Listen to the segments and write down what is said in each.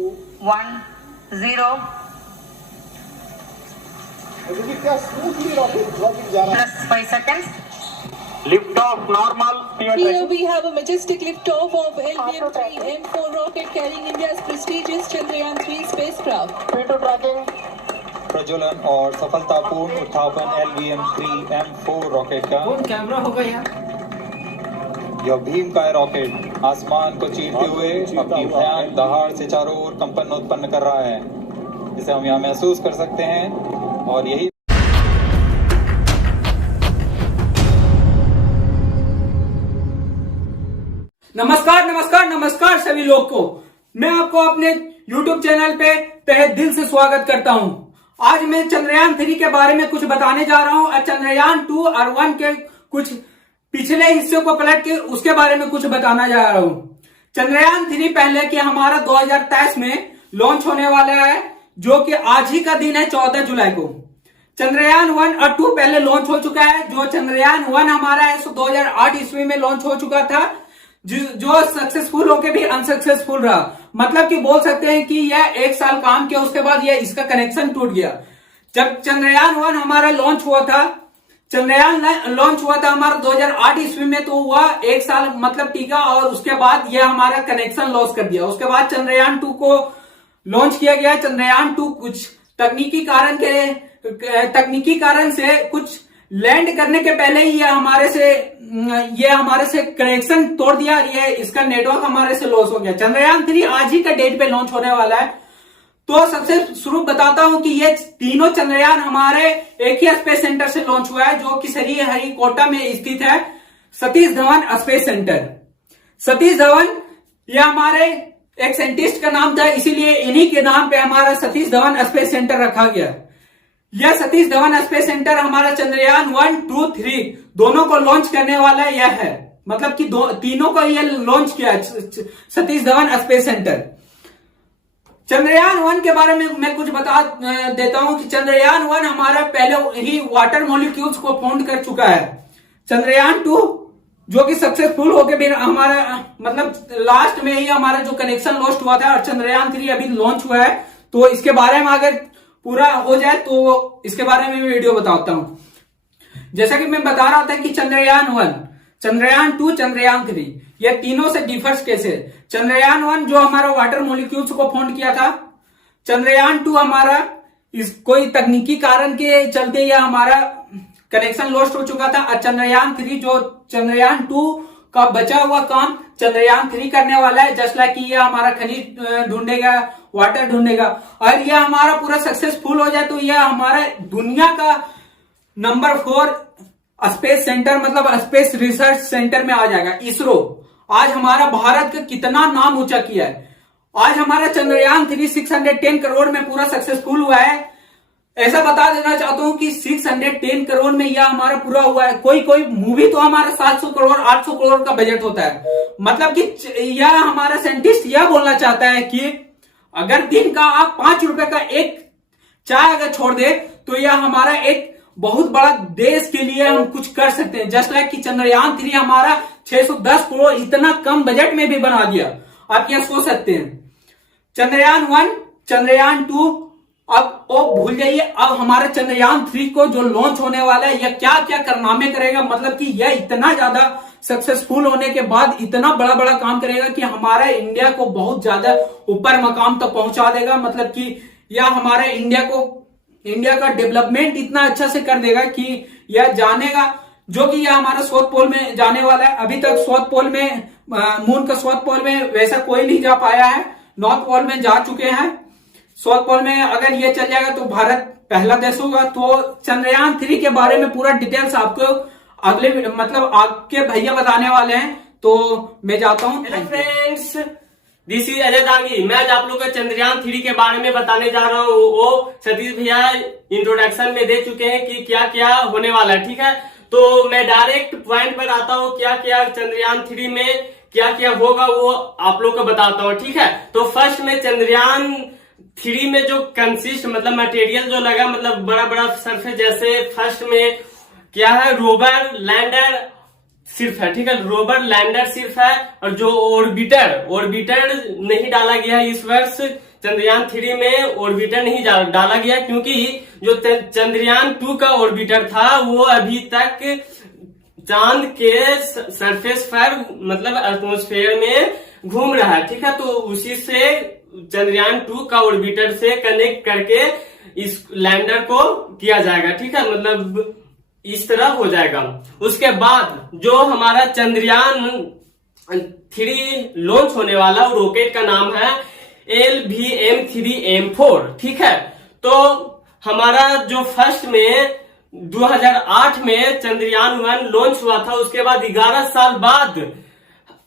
1 0 क्या smoothly rocket जा रहा है। plus 5 seconds. Lift off normal. Here we have a majestic liftoff of LVM-3 M4 rocket carrying India's prestigious Chandrayaan-3 spacecraft. P2 tracking. प्रज्वलन और सफलतापूर्ण उत्थापन LVM-3 M4 rocket का camera होगा यार। यह भीम का रॉकेट आसमान को चीरते हुए अपनी भयानक दहाड़ से चारों ओर कंपन उत्पन्न कर रहा है, जिसे हम यहाँ महसूस कर सकते हैं। और यही नमस्कार नमस्कार नमस्कार सभी लोग को मैं आपको अपने YouTube चैनल पे तहे दिल से स्वागत करता हूं। आज मैं चंद्रयान 3 के बारे में कुछ बताने जा रहा हूं और चंद्रयान 2 और 1 के कुछ पिछले हिस्से को पलट के उसके बारे में कुछ बताना जा रहा हूं। चंद्रयान 3 पहले कि हमारा 2023 में लॉन्च होने वाला है, जो कि आज ही का दिन है 14 जुलाई को। चंद्रयान 1 और 2 पहले लॉन्च हो चुका है। जो चंद्रयान 1 हमारा है सो 2008 ईस्वी में लॉन्च हो चुका था, जो सक्सेसफुल होके भी अनसक्सेसफुल रहा। मतलब कि बोल सकते हैं कि यह 1 साल काम किया, उसके बाद यह इसका कनेक्शन टूट गया। जब चंद्रयान 1 हमारा लॉन्च हुआ था, चंद्रयान लॉन्च हुआ था हमारा 2008 ईस्वी में, तो वह 1 साल मतलब टिका और उसके बाद यह हमारा कनेक्शन लॉस कर दिया। उसके बाद चंद्रयान 2 को लॉन्च किया गया। चंद्रयान 2 कुछ तकनीकी कारण से कुछ लैंड करने के पहले ही ये हमारे से कनेक्शन तोड़ दिया। ये इसका नेटवर्क हमारे से लॉस हो गया। चंद्रयान 3 आज ही का डेट पे लॉन्च होने वाला है। तो सबसे शुरू बताता हूं कि ये तीनों चंद्रयान हमारे एक ही स्पेस सेंटर से लॉन्च हुआ है, जो कि श्रीहरिकोटा में स्थित है, सतीश धवन स्पेस सेंटर। सतीश धवन ये हमारे एक साइंटिस्ट का नाम था, इसीलिए इन्हीं के नाम पे हमारा सतीश धवन स्पेस सेंटर रखा गया। यह सतीश धवन स्पेस सेंटर हमारा चंद्रयान 1, 2, 3 दोनों को लॉन्च करने वाला यह है। मतलब कि तीनों को यह लॉन्च किया सतीश धवन स्पेस सेंटर। चंद्रयान 1 के बारे में मैं कुछ बता देता हूं कि चंद्रयान 1 हमारा पहले ही वाटर मॉलिक्यूल्स को फाउंड कर चुका है। चंद्रयान 2 जो कि सक्सेसफुल होके भी हमारा मतलब लास्ट में ही हमारा जो कनेक्शन लॉस्ट हुआ था, और चंद्रयान 3 अभी लॉन्च हुआ है। तो इसके बारे में अगर पूरा हो जाए तो इसके बारे में वीडियो बताता हूं। जैसा कि मैं बता रहा था कि चंद्रयान 1, चंद्रयान 2, चंद्रयान 3 ये तीनों से डिफर्स कैसे। चंद्रयान 1 जो हमारा वाटर मॉलिक्यूल्स को फाउंड किया था, चंद्रयान 2 हमारा कोई तकनीकी कारण के चलते यह हमारा कनेक्शन लॉस्ट हो चुका था, और चंद्रयान 3 जो चंद्रयान 2 का बचा हुआ काम चंद्रयान 3 करने वाला है। जस्ट लाइक ये हमारा खनिज ढूंढेगा, वाटर ढूंढेगा, और यह हमारा पूरा सक्सेसफुल हो जाए तो यह हमारा दुनिया का नंबर 4 स्पेस सेंटर मतलब स्पेस रिसर्च सेंटर में आ जाएगा। इसरो आज हमारा भारत का कितना नाम ऊंचा किया है। आज हमारा चंद्रयान 3 610 करोड़ में पूरा सक्सेसफुल हुआ है। ऐसा बता देना चाहता हूं कि 610 करोड़ में यह हमारा पूरा हुआ है। कोई मूवी तो हमारा 700 करोड़ 800 करोड़ का बजट होता है। मतलब कि यह हमारा साइंटिस्ट यह बोलना चाहता है कि अगर दिन का आप 5 रुपए का एक चाय अगर छोड़ दे तो यह हमारा एक बहुत बड़ा देश के लिए हम कुछ कर सकते हैं। जस्ट लाइक कि चंद्रयान 3 हमारा 610 करोड़ इतना कम बजट में भी बना दिया। आप यह सोच सकते हैं। चंद्रयान 1, चंद्रयान 2 अब वो भूल जाइए। अब हमारे चंद्रयान 3 को जो लॉन्च होने वाला है, यह क्या क्या कारनामे करेगा। मतलब कि यह इतना ज्यादा सक्सेसफुल होने के बाद इतना बड़ा बड़ा काम करेगा कि हमारा इंडिया को बहुत ज्यादा ऊपर मकाम तक पहुंचा देगा। मतलब कि यह हमारे इंडिया का डेवलपमेंट इतना अच्छा से कर देगा कि यह जानेगा, जो कि यह हमारा साउथ पोल में जाने वाला है। अभी तक साउथ पोल में मून का साउथ पोल में वैसा कोई नहीं जा पाया है। नॉर्थ पोल में जा चुके हैं। साउथ पोल में अगर ये चल जाएगा तो भारत पहला देश होगा। तो चंद्रयान 3 के बारे में पूरा डिटेल्स आपको अगले मतलब आपके भैया बताने वाले हैं। तो मैं जाता हूँ। फ्रेंड्स, दिस इज अजय दागी। मैं आज आप लोग को चंद्रयान 3 के बारे में बताने जा रहा हूँ। वो सतीश भैया इंट्रोडक्शन में दे चुके हैं कि क्या क्या होने वाला है। ठीक है, तो मैं डायरेक्ट पॉइंट पर आता हूँ। क्या क्या चंद्रयान 3 में क्या क्या होगा वो आप लोग को बताता हूँ। ठीक है, तो फर्स्ट में चंद्रयान 3 में जो कंसिस्ट मतलब मटेरियल जो लगा, मतलब बड़ा बड़ा सरफेस, जैसे फर्स्ट में क्या है, रोवर लैंडर सिर्फ है। ठीक है, रोवर लैंडर सिर्फ है, और जो ऑर्बिटर नहीं डाला गया है इस वर्ष, चंद्रयान 3 में ऑर्बिटर नहीं डाला गया, क्योंकि जो चंद्रयान 2 का ऑर्बिटर था वो अभी तक चांद के सरफेस पर मतलब एटमॉस्फेयर में घूम रहा है, ठीक है। तो उसी से चंद्रयान 2 का ऑर्बिटर से कनेक्ट करके इस लैंडर को किया जाएगा, ठीक है, मतलब इस तरह हो जाएगा। उसके बाद जो हमारा चंद्रयान 3 लॉन्च होने वाला रॉकेट का नाम है LVM-3M4, ठीक है। तो हमारा जो फर्स्ट में 2008 में चंद्रयान 1 लॉन्च हुआ था, उसके बाद 11 साल बाद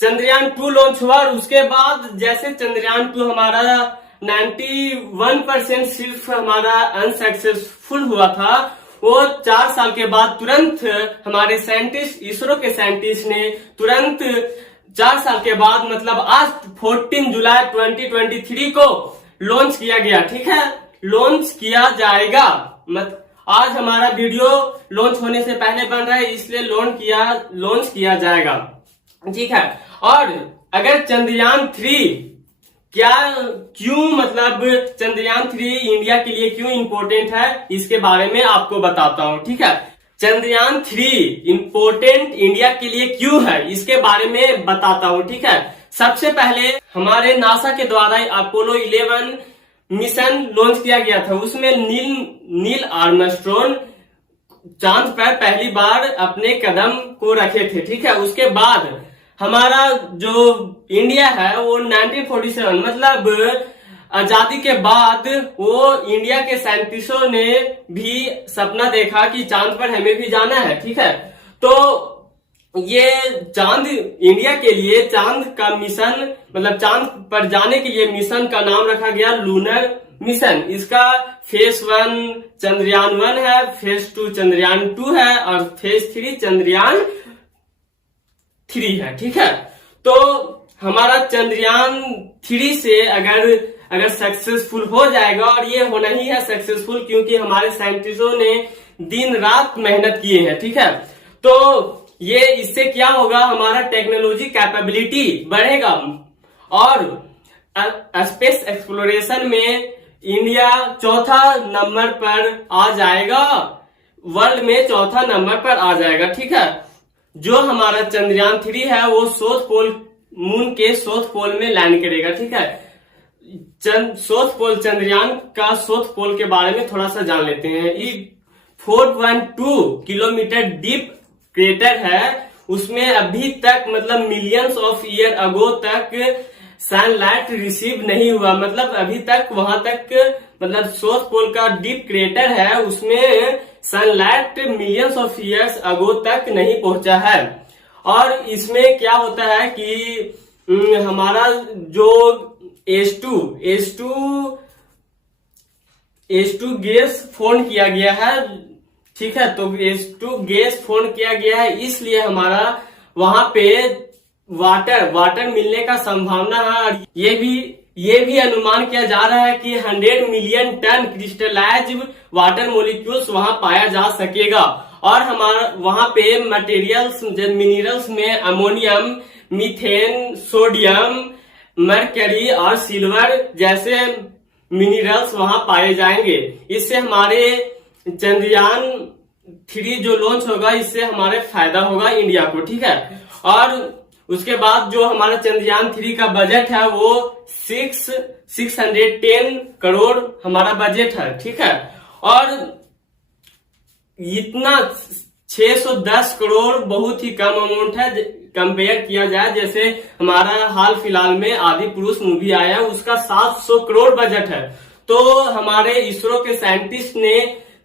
चंद्रयान 2 लॉन्च हुआ, और उसके बाद जैसे चंद्रयान 2 हमारा 91% सिर्फ हमारा अनसक्सेसफुल हुआ था, वो 4 साल के बाद तुरंत हमारे साइंटिस्ट, इसरो के साइंटिस्ट ने तुरंत 4 साल के बाद मतलब आज 14 जुलाई 2023 को लॉन्च किया गया, ठीक है, लॉन्च किया जाएगा। आज हमारा वीडियो लॉन्च होने से पहले बन रहा है, इसलिए लॉन्च किया जाएगा, ठीक है। और अगर चंद्रयान 3 क्यों मतलब चंद्रयान 3 इंडिया के लिए क्यों इंपॉर्टेंट है, इसके बारे में आपको बताता हूँ, ठीक है। चंद्रयान 3 इंपॉर्टेंट इंडिया के लिए क्यों है, इसके बारे में बताता हूँ, ठीक है। सबसे पहले हमारे नासा के द्वारा अपोलो 11 मिशन लॉन्च किया गया था, उसमें नील आर्मस्ट्रॉन्ग चांद पर पहली बार अपने कदम को रखे थे, ठीक है। उसके बाद हमारा जो इंडिया है वो 1947 मतलब आजादी के बाद वो इंडिया के साइंटिस्टों ने भी सपना देखा कि चांद पर हमें भी जाना है, ठीक है। तो ये चांद इंडिया के लिए चांद का मिशन मतलब चांद पर जाने के लिए मिशन का नाम रखा गया लूनर मिशन। इसका फेज 1 चंद्रयान 1 है, फेज 2 चंद्रयान 2 है और फेज 3 चंद्रयान 3 है, ठीक है। तो हमारा चंद्रयान 3 से अगर सक्सेसफुल हो जाएगा, और ये होना ही है सक्सेसफुल, क्योंकि हमारे साइंटिस्टों ने दिन रात मेहनत किए हैं, ठीक है। तो ये इससे क्या होगा, हमारा टेक्नोलॉजी कैपेबिलिटी बढ़ेगा और स्पेस एक्सप्लोरेशन में इंडिया 4था नंबर पर आ जाएगा, वर्ल्ड में 4था नंबर पर आ जाएगा, ठीक है। जो हमारा चंद्रयान 3 है वो साउथ पोल मून के साउथ पोल में लैंड करेगा, ठीक है। साउथ पोल चंद्रयान का साउथ पोल के बारे में थोड़ा सा जान लेते हैं। 4.2 किलोमीटर डीप क्रेटर है, उसमें अभी तक मतलब मिलियंस ऑफ ईयर अगो तक सनलाइट रिसीव नहीं हुआ, मतलब अभी तक वहां तक मतलब साउथ पोल का डीप क्रेटर है, उसमें sunlight millions of years ago तक नहीं पहुंचा है। और इसमें क्या होता है कि हमारा जो H2 गैस फाउंड किया गया है, ठीक है। तो H2 गैस फाउंड किया गया है, इसलिए हमारा वहां पे वाटर मिलने का संभावना है। ये भी अनुमान किया जा रहा है कि 100 million ton crystallize water molecules वहां पाया जा सकेगा। और हमारा वहां पे मटेरियल्स मिनरल्स में अमोनियम, मीथेन, सोडियम, मरकरी और सिल्वर जैसे मिनरल्स वहां पाए जाएंगे। इससे हमारे चंद्रयान 3 जो लॉन्च होगा, इससे हमारे फायदा होगा इंडिया को, ठीक है। और उसके बाद जो हमारा चंद्रयान 3 का बजट है वो 610 करोड़ हमारा बजट है, ठीक है। और इतना 610 करोड़ बहुत ही कम अमाउंट है कंपेयर किया जाए, जैसे हमारा हाल फिलहाल में आदि पुरुष मूवी आया है, उसका 700 करोड़ बजट है। तो हमारे इसरो के साइंटिस्ट ने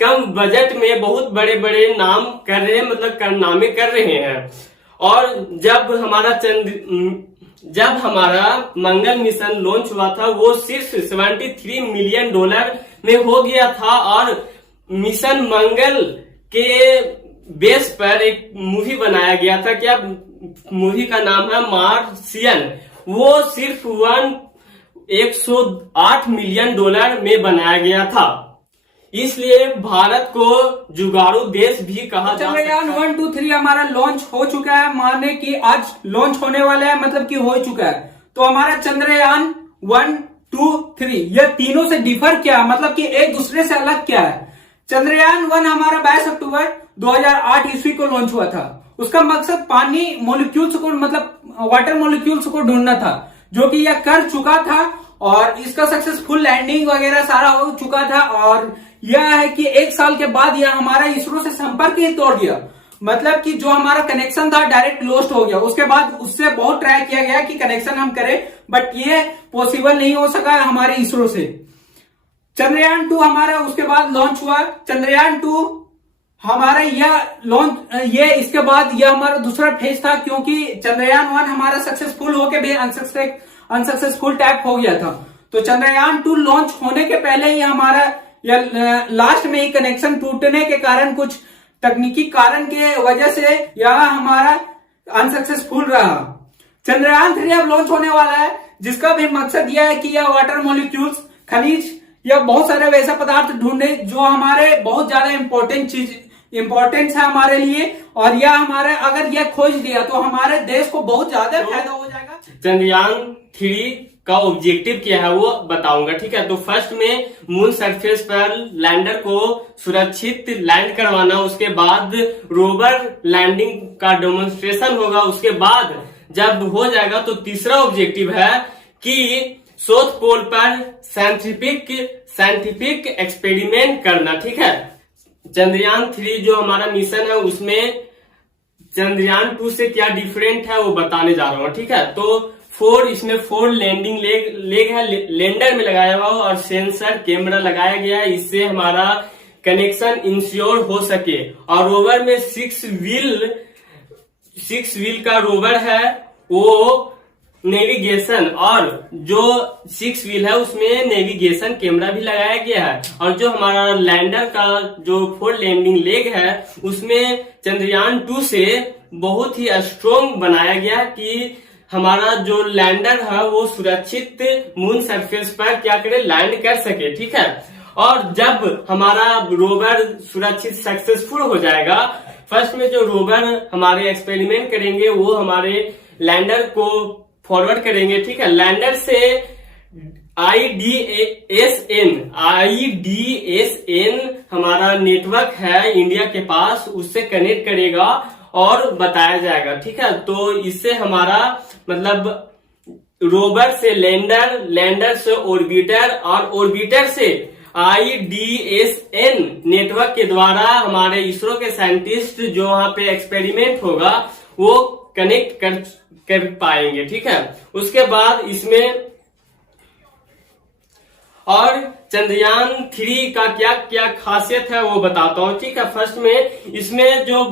कम बजट में बहुत बड़े बड़े नाम कर रहे हैं, मतलब कारनामे कर रहे हैं। और जब हमारा मंगल मिशन लॉन्च हुआ था, वो सिर्फ $73 मिलियन में हो गया था। और मिशन मंगल के बेस पर एक मूवी बनाया गया था, क्या मूवी का नाम है मार्सियन। वो सिर्फ $108 मिलियन में बनाया गया था, इसलिए भारत को जुगाड़ू देश भी कहा जा सकता है। चंद्रयान 1, 2, 3 हमारा लॉन्च हो चुका है, माने कि आज लॉन्च होने वाला है, मतलब कि हो चुका है। तो हमारा चंद्रयान 1 2, 3 ये तीनों से डिफर क्या है, मतलब कि एक दूसरे से अलग क्या है। चंद्रयान 1 हमारा 22 अक्टूबर 2008 ईस्वी को लॉन्च हुआ था। उसका मकसद पानी मॉलिक्यूल्स को, मतलब वाटर मॉलिक्यूल्स को ढूंढना था, जो कि यह कर चुका था और इसका सक्सेसफुल लैंडिंग वगैरह सारा हो चुका था। और यह है कि 1 साल के बाद यह हमारा इसरो से संपर्क ही तोड़ दिया, मतलब कि जो हमारा कनेक्शन था डायरेक्ट लॉस्ट हो गया। उसके बाद उससे बहुत ट्राई किया गया कि कनेक्शन हम करें, बट ये पॉसिबल नहीं हो सका हमारे इसरो से। चंद्रयान 2 हमारा उसके बाद लॉन्च हुआ। चंद्रयान 2 हमारा ये इसके बाद यह हमारा दूसरा फेज था, क्योंकि चंद्रयान 1 हमारा सक्सेसफुल होके भी अनसक्सेसफुल टाइप हो गया था। तो चंद्रयान 2 लॉन्च होने के पहले ही हमारा लास्ट में ही कनेक्शन टूटने के कारण, कुछ तकनीकी कारण के वजह से यह हमारा अनसक्सेसफुल रहा। चंद्रयान 3 अब लॉन्च होने वाला है, जिसका भी मकसद यह है कि यह वाटर मॉलिक्यूल्स, खनिज या बहुत सारे वैसा पदार्थ ढूंढे जो हमारे बहुत ज्यादा इंपॉर्टेंस है हमारे लिए। और यह हमारे अगर यह खोज दिया तो हमारे देश को बहुत ज्यादा फायदा हो जाएगा। चंद्रयान 3 का ऑब्जेक्टिव क्या है वो बताऊंगा, ठीक है। तो फर्स्ट में मून सरफेस पर लैंडर को सुरक्षित लैंड करवाना, उसके बाद रोवर लैंडिंग का डेमोन्स्ट्रेशन होगा। उसके बाद जब हो जाएगा तो तीसरा ऑब्जेक्टिव है कि साउथ पोल पर साइंटिफिक एक्सपेरिमेंट करना, ठीक है। चंद्रयान 3 जो हमारा मिशन है उसमें चंद्रयान 2 से क्या डिफरेंट है वो बताने जा रहा हूँ, ठीक है। तो इसमें 4 लैंडिंग लेग है, लैंडर में लगाया हुआ और सेंसर कैमरा लगाया गया है, इससे हमारा कनेक्शन इंश्योर हो सके। और रोवर में 6 व्हील का रोवर है, वो नेविगेशन, और जो 6 व्हील है उसमें नेविगेशन कैमरा भी लगाया गया है। और जो हमारा लैंडर का जो 4 लैंडिंग लेग है उसमें चंद्रयान 2 से बहुत ही स्ट्रोंग बनाया गया कि हमारा जो लैंडर है वो सुरक्षित मून सरफेस पर क्या करे, लैंड कर सके, ठीक है। और जब हमारा रोवर सुरक्षित सक्सेसफुल हो जाएगा, फर्स्ट में जो रोवर हमारे एक्सपेरिमेंट करेंगे वो हमारे लैंडर को फॉरवर्ड करेंगे, ठीक है। लैंडर से IDSN हमारा नेटवर्क है इंडिया के पास, उससे कनेक्ट करेगा और बताया जाएगा, ठीक है। तो इससे हमारा मतलब रोवर से लैंडर से ऑर्बिटर और ऑर्बिटर से IDSN नेटवर्क के द्वारा हमारे इसरो के साइंटिस्ट जो वहां पे एक्सपेरिमेंट होगा वो कनेक्ट कर पाएंगे, ठीक है। उसके बाद इसमें और चंद्रयान 3 का क्या क्या खासियत है वो बताता हूँ, ठीक है। फर्स्ट में इसमें जो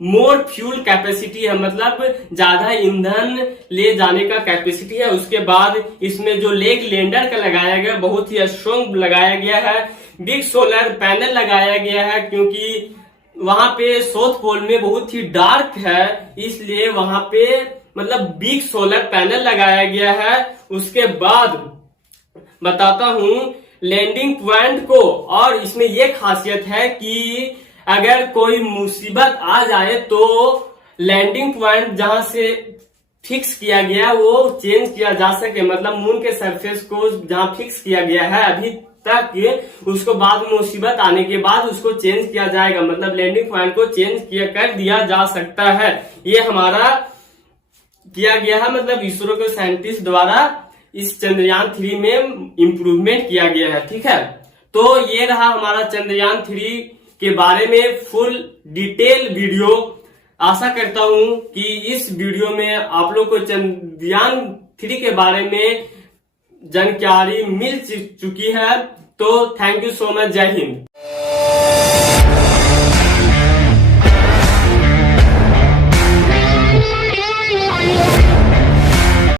मोर फ्यूल कैपेसिटी है, मतलब ज्यादा ईंधन ले जाने का कैपेसिटी है। उसके बाद इसमें जो लेग लैंडर का लगाया गया बहुत ही स्ट्रॉन्ग लगाया गया है। बिग सोलर पैनल लगाया गया है, क्योंकि वहां पे साउथ पोल में बहुत ही डार्क है, इसलिए वहां पे मतलब बिग सोलर पैनल लगाया गया है। उसके बाद बताता हूं लैंडिंग पॉइंट को, और इसमें यह खासियत है कि अगर कोई मुसीबत आ जाए तो लैंडिंग पॉइंट जहां से फिक्स किया गया वो चेंज किया जा सके, मतलब मून के सरफेस को जहां फिक्स किया गया है अभी तक, उसको बाद में मुसीबत आने के बाद उसको चेंज किया जाएगा, मतलब लैंडिंग पॉइंट को चेंज कर दिया जा सकता है। ये हमारा किया गया है, मतलब इसरो के साइंटिस्ट द्वारा इस चंद्रयान 3 में इम्प्रूवमेंट किया गया है, ठीक है। तो ये रहा हमारा चंद्रयान 3 के बारे में फुल डिटेल वीडियो। आशा करता हूं कि इस वीडियो में आप लोग को चंद्रयान 3 के बारे में जानकारी मिल चुकी है। तो थैंक यू सो मच, जय हिंद।